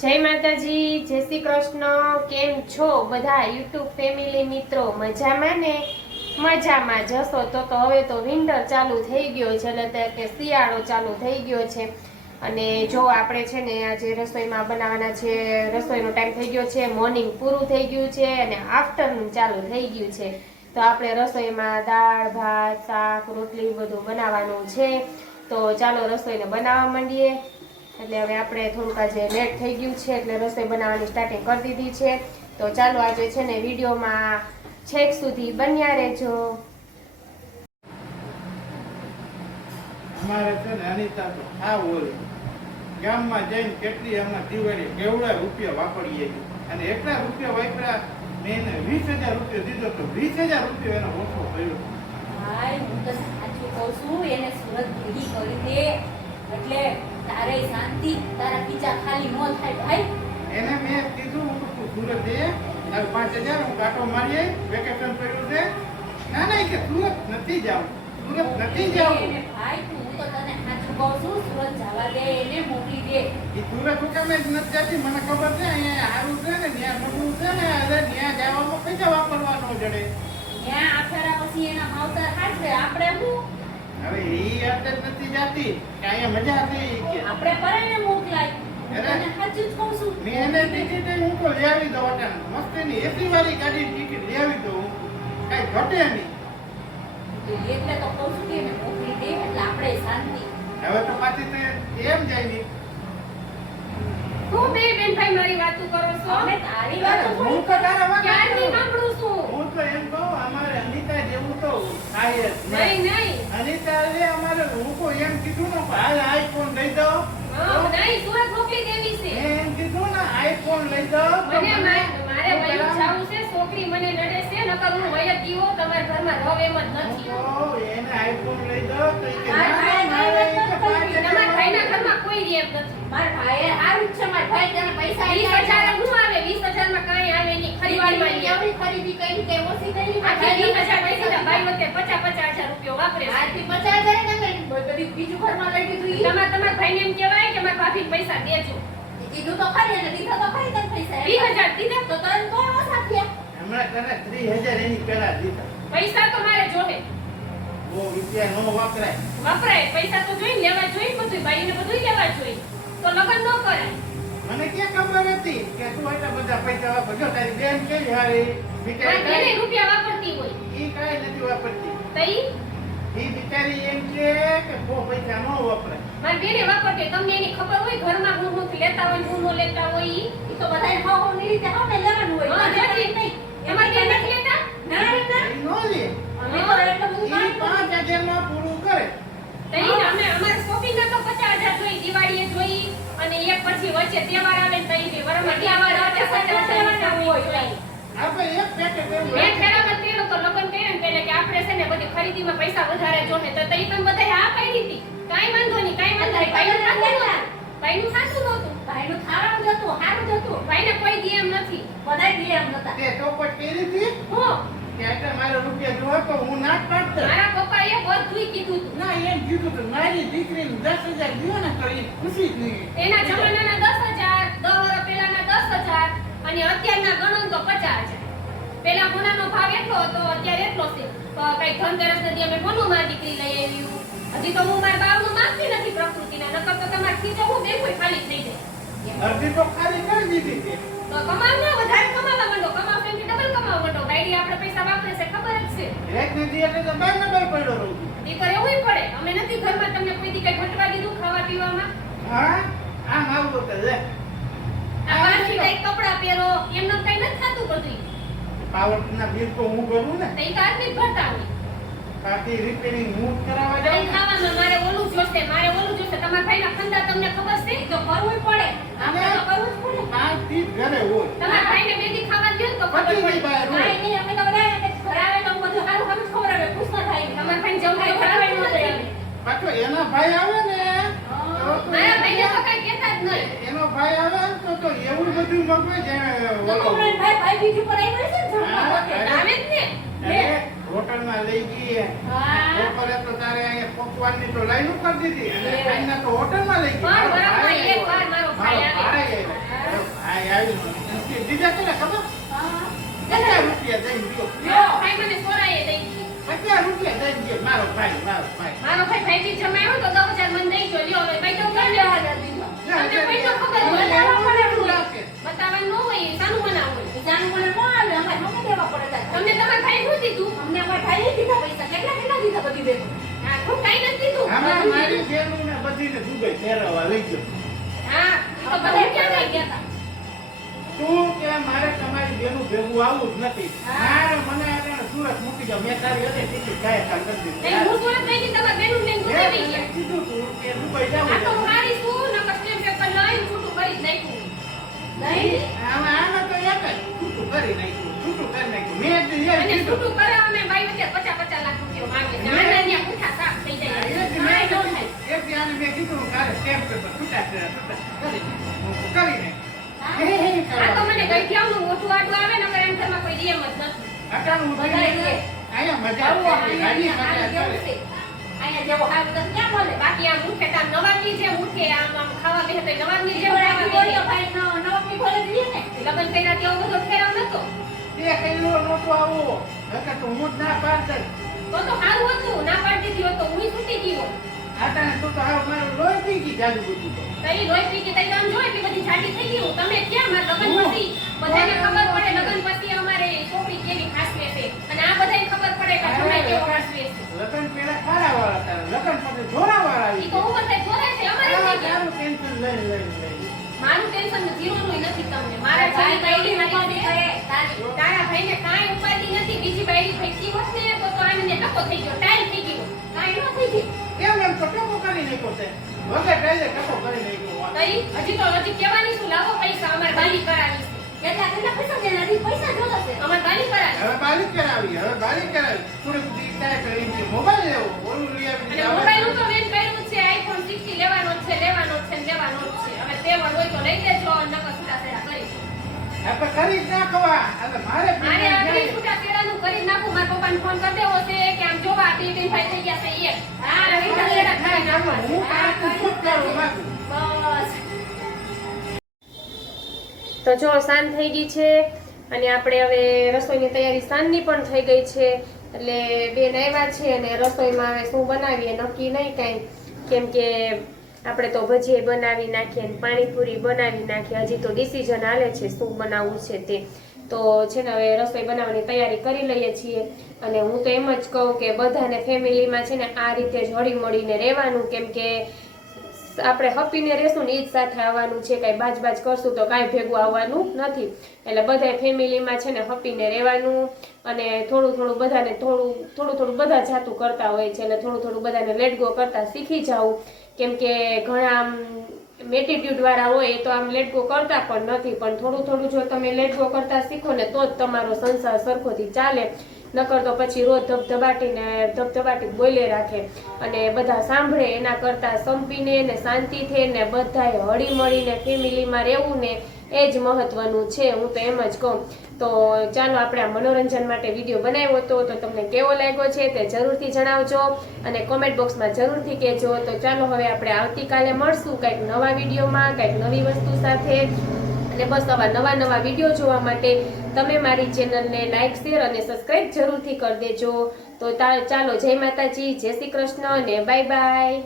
જય માતાજી, જય શ્રી કૃષ્ણ। કેમ છો બધા યુટ્યુબ ફેમિલી મિત્રો? મજામાં ને? મજામાં જશો તો હવે તો વિન્ટર ચાલુ થઈ ગયો છે, એટલે કે શિયાળો ચાલુ થઈ ગયો છે। અને જો આપણે છે ને આજે રસોઈમાં બનાવવાના છે, રસોઈનો ટાઈમ થઈ ગયો છે, મોર્નિંગ પૂરું થઈ ગયું છે અને આફ્ટરનૂન ચાલુ થઈ ગયું છે। તો આપણે રસોઈમાં દાળ ભાત શાક રોટલી બધું બનાવવાનું છે। તો ચાલો રસોઈને બનાવવા માંડીએ। એટલે હવે આપણે થોડુંક આજે લેટ થઈ ગયું છે, એટલે રસોઈ બનાવવાની સ્ટાર્ટિંગ કરી દીધી છે। તો ચાલો આજે છે ને વિડીયોમાં છેક સુધી બન્યા રહેજો। અમારે છે ને અનિતા તો ખાવ હોય ગામમાં જઈને કેટલી હમણાં દિવાળી કેવડા રૂપિયા વાપરીએ અને એટલા રૂપિયા વાપર્યા મેં એને 20,000 રૂપિયા દીધો તો 20,000 રૂપિયા એનો ઓછો થયો। ભાઈ હું તો સાચું કહું છું, એને સુરત ભેગી કરી દે એટલે તારે શાંતિ, તારા પીછા ખાલી ન થાય ભાઈ। એને મેં કીધું હું તો સુરત જઈએ 5,000 હું કાંટો મારીએ વેકેશન પડ્યું છે। ના ના કે સુરત નથી જાવું, સુરત નથી જાવું। ભાઈ તું તો તને સાચું કહું છું, સુરત જવા દે, એને મોકલી દે। એ સુરત હુકામે જ નથી જતી, મને ખબર છે અહીંયા સારું છે ને ત્યાં મોટું છે ને એટલે ત્યાં જવામાં પૈસા વાપરવા ન જડે। ત્યાં આફેરા પછી એના માવતર હાજરે આપણે હું હવે ઈ આતે નથી જાતી કે અહીંયા મજા આવી કે આપણે પરાને મોકલાય। અરે, તને સાચું જ કહું છું। મેં એને ટિકિટ હું તો લઈ આવી દઉં અટાણ મસ્તીની એસી વાળી ગાડી ટિકિટ લઈ આવી દઉં, કઈ ઘટે નહીં। એટલે તો કહું છું કે એને મોકલી દે એટલે આપણે શાંતિ। હવે તો પાછી તે એમ જાય ની હું બે બેન ભાઈ મારી વાતો કરો છો? અમે તારી વાત હું તો તારા વાત ક્યારની સાંભળું છું? હું તો એમ કહું અમારે અનિતા જેવું તો થાય જ નહીં નહીં અનિતા લે અમારે હું તો એમ કીધું ને હાલ આઈફોન લઈ દો, નહીં સુરત મોકલી દેવી છે। એમ કીધું ને આઈફોન લઈ દો તો મને મારે વયું જાવું છે, છોકરી મને નડે છે, નકર હું વય જ દીવો તમારા ઘરમાં રવ એમ જ નથી। એને આઈફોન લઈ દો તો ઈ કે મારે ના, મારે ઈ કે તમારા ભાઈના ઘરમાં કોઈ રે એમ નથી। મારા ભાઈએ આવું જ છે, મારા ભાઈ તને પૈસા 20,000 નું આવે, 20,000 માં કાંઈ આવે નહીં, ખરીદવામાં નહીં આવે। ખરીદી કરી કે ઓછી કરી આખી 20,000 પૈસા તો ભાઈ વચ્ચે 50,000 રૂપિયા વાપરે છે। આથી 50,000 ને બધી બીજું ઘરમાં લઈ દીધું ઈ તમારા ભાઈને એમ કહેવાય કે મારા ભાભીને પૈસા દેજો। કીધું તો ખરી અને દીધા તો ખરી તને પૈસા 20,000 દીધા તો તને કોઈ ઓછા થયા। હમણાં તને 30,000 એની પેલા દીધા। પૈસા તો મારે જોહે, બહુ રૂપિયા નો વાપરાય। વપરાય પૈસા તો જોઈ લેવા જોઈએ, બધું ભાઈને બધું લેવા જોઈએ, તો લગ્ન ન કરાય। મને ક્યાં ખબર હતી કે તું એટલા બધા પૈસા વાપરજો? તારી બેન કેવી હારી મારી બિચારી બેને કાંઈ- રૂપિયા વાપરતી હોય ઈ કાંઈ નથી વાપરતી। તો ઈ ઈ બિચારી એમ કે બહુ પૈસા નો વપરાય। મારી બેને વાપરતી, તમને એની ખબર હોય ઘરમાં હું હું લેતા હોય હું નો લેતા હોય ઈ? ઈ તો બધાય હો હો ની રીતે હો ને લેવાનું હોય હા, મારે નથી. નહીં એમાં બેન નથી લેતા? ના રે ના ઈ નો લે। અમે તો એટલે હું ઈ કાંઈ 5,000 માં પૂરું કરે। તો ઈ ને અમારે શોપિંગ તો 50,000 જોઈ, દિવાળીએ જોઈ, અને એક પછી વચ્ચે તહેવાર આવે ને તો ઈ બી વરમાં તહેવાર આવે 50,000 હોય। આપણે એક પેકેટ એવું મેં ખેડામાં તેનો તો લગ્ન કર્યા ને એટલે કે આપણે છે ને બધી ખરીદીમાં પૈસા વધારે જોહે, તો તઈ તમે બધાય હા પાડી હતી, કાંઈ વાંધો નહીં, કાંઈ વાંધો નહીં, ભાઈનું સાચું નહોતું, ભાઈનું ખાવાનું જ હતું, સારું જ હતું, ભાઈને કોઈ દી એમ નથી। બધાય દે એમ નતા। તે ચોપટ કરી હતી હું કે આટલા મારે રૂપિયા જોવા તો હું ના જ પાડતો। મારા પપ્પાએ બધુંય કીધું હતું, ના એમ કીધું તો મારી દીકરીને 10,000 દ્યો ને તો એ ખુશી જ નહીં। એના જમાનાના 10,000, 10 વર્ષ પહેલાના 10,000 અને અત્યારના ગણો ને તો 50,000। પેલા ગુનાનો ભાવ એટલો હતો, અત્યારે એટલો છે। તો કઈ ધનતેરસ નથી અમે બોલું મારી દીકરી લઈ આવ્યું, હજી તો હું મારા બાપનું માંગતી નથી પ્રકૃતિના, નકર તો તમારે ખીચો હું બેઠું ખાલી થઈ જાય। અડધી તો ખાલી કરી દીધી છે। તો કમાવ ના વધારે કમાવા માંડો, કમાવ એમ ડબલ કમાવા માંડો, ગાડી આપણે પૈસા વાપરે છે ખબર જ છે। એક નથી એટલે તો બાર નંબર પડ્યો રહું છું। ઈ પર એવું પડે, અમે નથી ઘરમાં તમને કોઈ દી કઈ ઘટવા દીધું ખાવા પીવામાં? હા આ મારું તો લે આ બહારથી કઈ કપડાં પહેરો એમને કઈ નથી થતું બધું, પાવરના બિલ તો હું ભરું ને, તો ઈ તો આદમી જ ભરતા હોય। પાછી રિપેરિંગ હું જ કરાવવા કઈ જાઉં ને। ખાવામાં મારે ઓલું જોશે, મારે ઓલું જોશે, તમારા ભાઈના ખંડા તમને ખબર છે? તો કરવું જ પડે, આપણે તો કરવું જ પડે। 5 થી ઘરે હોય તમારા ભાઈને બેદી ખાવા દ્યો ને તો ખબર પછી પડે। બહાર હોય। કાંઈ નહીં, અમે તો બધા ઘર આવે તો બધું સારું સારું જ ખવડાવે, ખુશ ના થાય। તમારા ભાઈને જમવું તો ખવડાવે ખવડાવવું ન નથી દે। અમે। પાછો એના ભાઈ આવે ને તો તો મારા ભાઈને તો કઈ કહેતા જ નહીં। એનો ભાઈ આવે ને તો એવું બધું મગવે જાણે તો ઓલો કમળાને ભાઈ બીજું પર આવ્યું છે ને જમવા હા, માટે। આવે જ ને। અરે, હોટલમાં લઈ ગઈ હા બપોરે તો તારે અહીંયા પકવાનની તો લાઈન કરી દીધી અને ખાઈને તો હોટલમાં લઈ ગઈ પણ મારો બરાબર ભાઈ એક વાર મારો ભાઈ આવ્યો. આવે। મારો ભાઈ આવ્યો. ભાઈજી જમાયો તો 10,000 મને દઈ જો લ્યો હવે ભાઈ તો કેમ લેવા નથી દીધો? તમને કોઈ તો ખબર હોય બતાવવા પડે એવું લાગે. બતાવવાનું ન હોય સાનું બનાવવું હોય જાનું મને ન આવે અમારે હમે દેવા પડે તારે. તમને તમારા ભાઈ શું દીધું અમને અમારે ભાઈએ દીધા પૈસા કેટલા દીધા બધી બેનો હા હું કાઈ નથી દીધું આમાં બધું મારી દીધું. બહેનોને બધીને દુબઈ ફેરવવા લઈ ગયો. હા તો તો બધા બધા ક્યાં ક્યાં લઈ લઈ ગયા ગયા હતા? તું કે મારે તમારી બેનું ભેગું આવવું જ નથી. હા. મારે મને આપણે સુરત મૂકી જાઓ. મેં તારી હતી ટિકિટ કાયમ કરી દીધી. નહીં હું સુરત ગઈ હતી તમારા બેનું લઈને મેં દુબઈ તને ગયા કીધું તું કે દુબઈ જાવું આ તો છે. મારી શું નકર સ્ટેમ્પ પેપર લઈને છૂટું કરી જ નાખ્યું નહીં આમાં તો એક જ છૂટું કરી નાખ્યું. છૂટું કરી નાખ્યું. મેં જ એ અને કીધું. છૂટું કરાવવા મેં બાઈ વચ્ચે 50 લાખ રૂપિયા માંગે છે આના ત્યાં પૂઠા સાફ થઈ જાય એ જ કાંઈ ન મેં થાય એક દી આને મેં કીધું કાલે સ્ટેમ્પ પેપર છૂટા કરી નાખ. આ તો મને ગઈઠિયાનું મોટું આટું આવે ને એમ ઘરમાં કોઈ નિયમ જ નથી અટાણું બધાય ઉતરી છે. અહીંયા મજા આવું આવે. અહીંયા ગાડી જેવું મજા છે. આવે. અહીંયા જેવું હારું તો ક્યાં મળે? બાકી આમ ઉઠે તો આમ નવાબની જેમ ઉઠે આમ આમ ખાવા બેસે તો નવાબની જેમ જીવડાવી ખાવા બોલ્યો બેસે. ભાઈ નવમી ખોલે દઈએ ને. લગ્ન કર્યા તેવો બધો ફેરવ નતો તે કઈનો નહોતો આવો. નકર તો હું જ ના પાડત. તો સારું હતું ના પાડતી હતી તો હું છૂટી ગઈ હોત. આટાણે તું તો હાવ મારું લોહી પી ગઈ જાદુ બધું તો. તો ઈ લોહી પી કે તઈ આમ જોઈ કે બધી જાડી થઈ ગઈ હું. તમે ક્યાં મારા લગ્ન પછી બધાને ખબર પડે લગ્ન પછી અમારે છોકરી કેવી ખાસવે છે અને આ બધાને ખબર પડે કે છોકરા કેવો ખાસવે છે. લગન પેલા ખારા વાળા તારા. લગન પછી જોરા વાળા ઈ આવી તો ઉપર થાય જોરે છે અમારે ગયા. થઈ ગયા. તારું ટેન્શન લઈ. મારું ટેન્શન જીરોનું નથી તમને મારા ભાઈ જેવી કઈ બાયડી મારી કરે છે. તારી તારા ભાઈને કાંઈ ઉપાધિ નથી બીજી બાયડી ભેગી હોત ને તો આમને ટકો થઈ ગયો ટાઈમ થઈ ગયો કાંઈ ન થઈ ગયું. એમ તો ટકો કરી નાખ્યો છે. વગર ટાઈલે ટકો કરી નાખ્યો. તો હજી કહેવાની શું લાવો પૈસા અમારે બાલી કરાવી છે કેટલા પૈસા દેના હજી પૈસા જોવે છે. અમારે બાલી કરાવી હવે બાલિક કરાવી. હવે બાલિક કરાવી. થોડીક બધી ટ્રાય કરી છે. મોબાઈલ લેવો. ઓલું લઈ આવી. અને મોબાઈલ તો મેન કર્યું છે આઈફોન 16 લેવાનો જ છે લેવાનો જ છે ને લેવાનો જ છે હવે તેવડ હોય તો લઈ લેજો નકર છૂટા છેડા કરીશું આપણે કરી જ નાખવા. એટલે મારે મારે આગળ છૂટા છેડાનું કરી નાખું મારા પપ્પાને ફોન કરી દેવો છે કે આમ જોવા ટીવી ભાઈ થઈ ગયા છે એક હા છૂટા છેડા કરી નાખવા છે. હું આ શું કરું માંગુ. બસ તો જો સાંજ થઈ ગઈ છે અને આપણે હવે રસોઈની તૈયારી સાંજની પણ થઈ ગઈ છે એટલે બેન આવ્યા છે અને રસોઈમાં હવે શું બનાવીએ નક્કી નહીં કાંઈ કેમ કે આપણે તો ભજીયા બનાવી નાખીએ અને પાણીપુરી બનાવી નાખીએ હજી તો ડિસિઝન હાલે છે શું બનાવવું છે તે તો છે ને હવે રસોઈ બનાવવાની તૈયારી કરી લઈએ છીએ અને હું તો એમ જ કહું કે બધાને ફેમિલીમાં છે ને આ રીતે જ હળી મળીને રહેવાનું કેમ કે આપણે હપીને રહેશું ને એ જ સાથે આવવાનું છે કાંઈ બાજ કરશું તો કાંઈ ભેગું આવવાનું નથી એટલે બધા ફેમિલીમાં છે ને હપીને રહેવાનું અને થોડું બધાને થોડું બધા જાતું કરતા હોય છે એટલે થોડું બધાને લેટ ગો કરતા શીખી જાવું કેમ કે ઘણા આમ એટીટ્યુડ વાળા હોય એ તો આમ લેટ ગો કરતા પણ નથી પણ થોડું જો તમે લેટ ગો કરતા શીખો ને તો જ તમારો સંસાર સરખોથી ચાલે નકર તો પછી રોજ ધબધબાટી બોલે રાખે અને બધા સાંભળે એના કરતા સંપીને ને શાંતિથી ને બધાએ હળી મળીને ફેમિલીમાં રહેવું ને એ જ મહત્વનું છે હું તો એમ જ કહું તો ચાલો આપણે આ મનોરંજન માટે વિડીયો બનાવ્યો હતો તો તમને કેવો લાગ્યો છે તે જરૂરથી જણાવજો અને કોમેન્ટ બોક્સમાં જરૂરથી કહેજો તો ચાલો હવે આપણે આવતીકાલે મળશું કંઈક નવા વિડીયોમાં કંઈક નવી વસ્તુ સાથે અને બસ આવા નવા વિડીયો જોવા માટે તમે મારી ચેનલને લાઈક શેર અને સબસ્ક્રાઇબ જરૂરથી કરી દેજો તો ચાલો જય માતાજી જય શ્રી કૃષ્ણ અને બાય બાય.